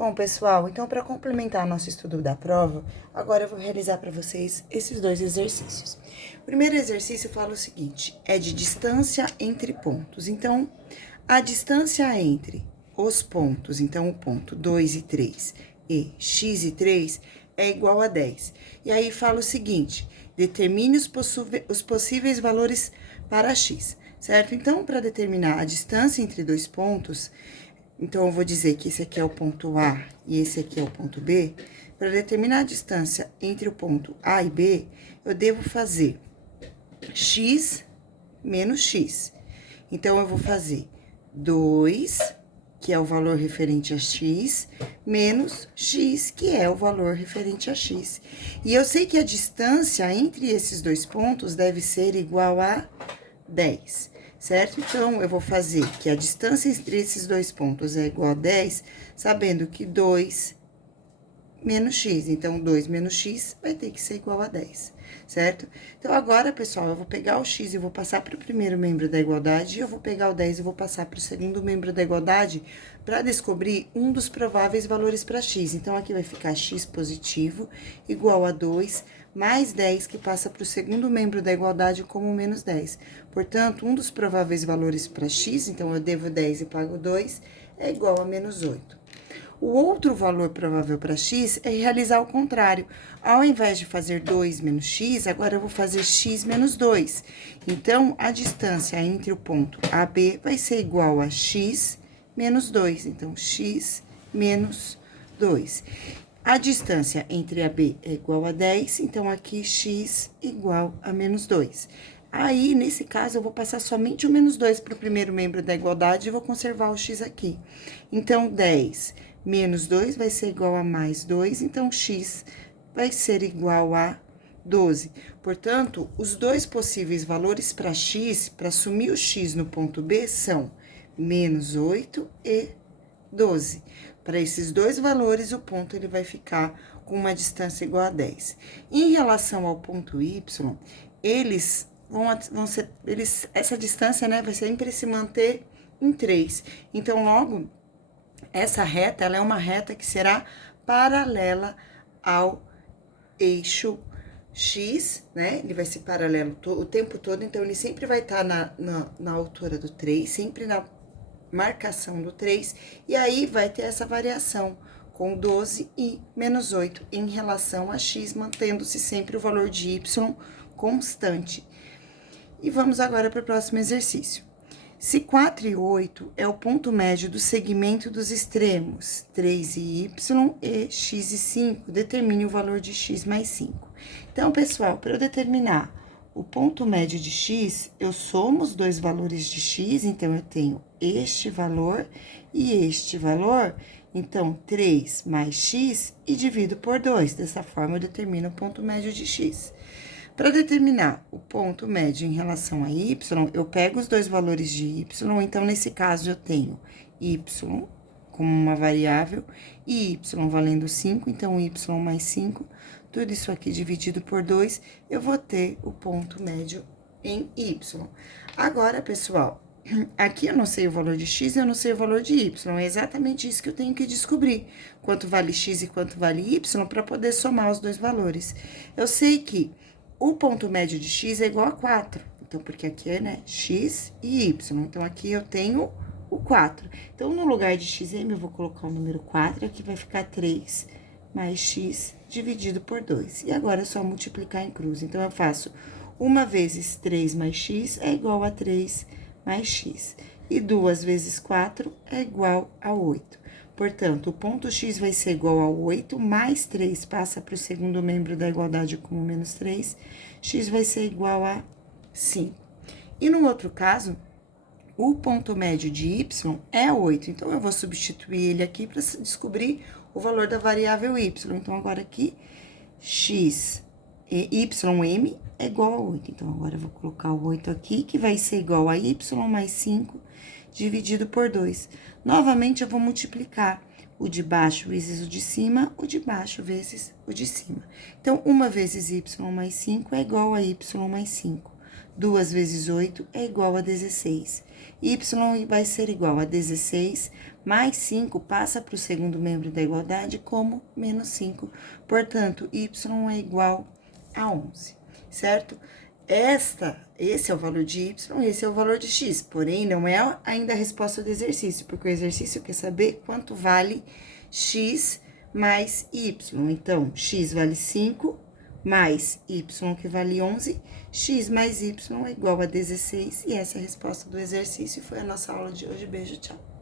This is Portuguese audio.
Bom, pessoal, então para complementar nosso estudo da prova, agora eu vou realizar para vocês esses dois exercícios. O primeiro exercício fala o seguinte, é de distância entre pontos. Então, a distância entre os pontos, então o ponto 2 e 3 e x e 3 é igual a 10. E aí fala o seguinte, determine os possíveis valores para x, certo? Então, para determinar a distância entre dois pontos, então, eu vou dizer que esse aqui é o ponto A e esse aqui é o ponto B. Para determinar a distância entre o ponto A e B, eu devo fazer x menos x. Então, eu vou fazer 2, que é o valor referente a x, menos x, que é o valor referente a x. E eu sei que a distância entre esses dois pontos deve ser igual a 10. Certo? Então, eu vou fazer que a distância entre esses dois pontos é igual a 10, sabendo que 2 menos x. Então, 2 menos x vai ter que ser igual a 10, certo? Então, agora, pessoal, eu vou pegar o x e vou passar para o primeiro membro da igualdade, e eu vou pegar o 10 e vou passar para o segundo membro da igualdade, para descobrir um dos prováveis valores para x. Então, aqui vai ficar x positivo igual a 2 mais 10, que passa para o segundo membro da igualdade como menos 10. Portanto, um dos prováveis valores para x, então eu devo 10 e pago 2, é igual a menos 8. O outro valor provável para x é realizar o contrário. Ao invés de fazer 2 menos x, agora eu vou fazer x menos 2. Então, a distância entre o ponto AB vai ser igual a x menos 2. Então, x menos 2. A distância entre AB é igual a 10, então aqui x igual a menos 2. Aí, nesse caso, eu vou passar somente o menos 2 para o primeiro membro da igualdade e vou conservar o x aqui. Então, 10 menos 2 vai ser igual a mais 2, então x vai ser igual a 12. Portanto, os dois possíveis valores para x, para assumir o x no ponto B, são menos 8 e 12. Para esses dois valores, o ponto ele vai ficar com uma distância igual a 10. Em relação ao ponto y, essa distância, né, vai sempre se manter em 3. Então, logo, essa reta, ela é uma reta que será paralela ao eixo x, né? Ele vai ser paralelo o tempo todo, então ele sempre vai estar na altura do 3, sempre na marcação do 3, e aí vai ter essa variação com 12 e menos 8 em relação a x, mantendo-se sempre o valor de y constante. E vamos agora para o próximo exercício. Se 4 e 8 é o ponto médio do segmento dos extremos 3 e y e x e 5, determine o valor de x mais 5. Então, pessoal, para eu determinar o ponto médio de x, eu somo os dois valores de x, então eu tenho este valor e este valor, então 3 mais x e divido por 2. Dessa forma, eu determino o ponto médio de x. Para determinar o ponto médio em relação a y, eu pego os dois valores de y, então nesse caso eu tenho y como uma variável e y valendo 5, então y mais 5, tudo isso aqui dividido por 2, eu vou ter o ponto médio em y. Agora, pessoal, aqui eu não sei o valor de x e eu não sei o valor de y, é exatamente isso que eu tenho que descobrir, quanto vale x e quanto vale y, para poder somar os dois valores. Eu sei que o ponto médio de x é igual a 4, então, porque aqui é, né, x e y, então aqui eu tenho o 4. Então, no lugar de xm, eu vou colocar o número 4, aqui vai ficar 3 mais x dividido por 2. E agora é só multiplicar em cruz. Então, eu faço 1 vezes 3 mais x é igual a 3 mais x. E 2 vezes 4 é igual a 8. Portanto, o ponto x vai ser igual a 8, mais 3 passa para o segundo membro da igualdade como menos 3, x vai ser igual a 5. E no outro caso, o ponto médio de y é 8, então eu vou substituir ele aqui para descobrir o valor da variável y. Então, agora aqui, x e ym é igual a 8. Então, agora eu vou colocar o 8 aqui, que vai ser igual a y mais 5 dividido por 2. Novamente, eu vou multiplicar o de baixo vezes o de cima, o de baixo vezes o de cima. Então, 1 vezes y mais 5 é igual a y mais 5. 2 vezes 8 é igual a 16. Y vai ser igual a 16, mais 5 passa para o segundo membro da igualdade como menos 5. Portanto, Y é igual a 11, certo? Esse é o valor de Y, esse é o valor de X. Porém, não é ainda a resposta do exercício, porque o exercício quer saber quanto vale X mais Y. Então, X vale 5, mais Y que vale 11, X mais Y é igual a 16, e essa é a resposta do exercício. Foi a nossa aula de hoje. Beijo, tchau.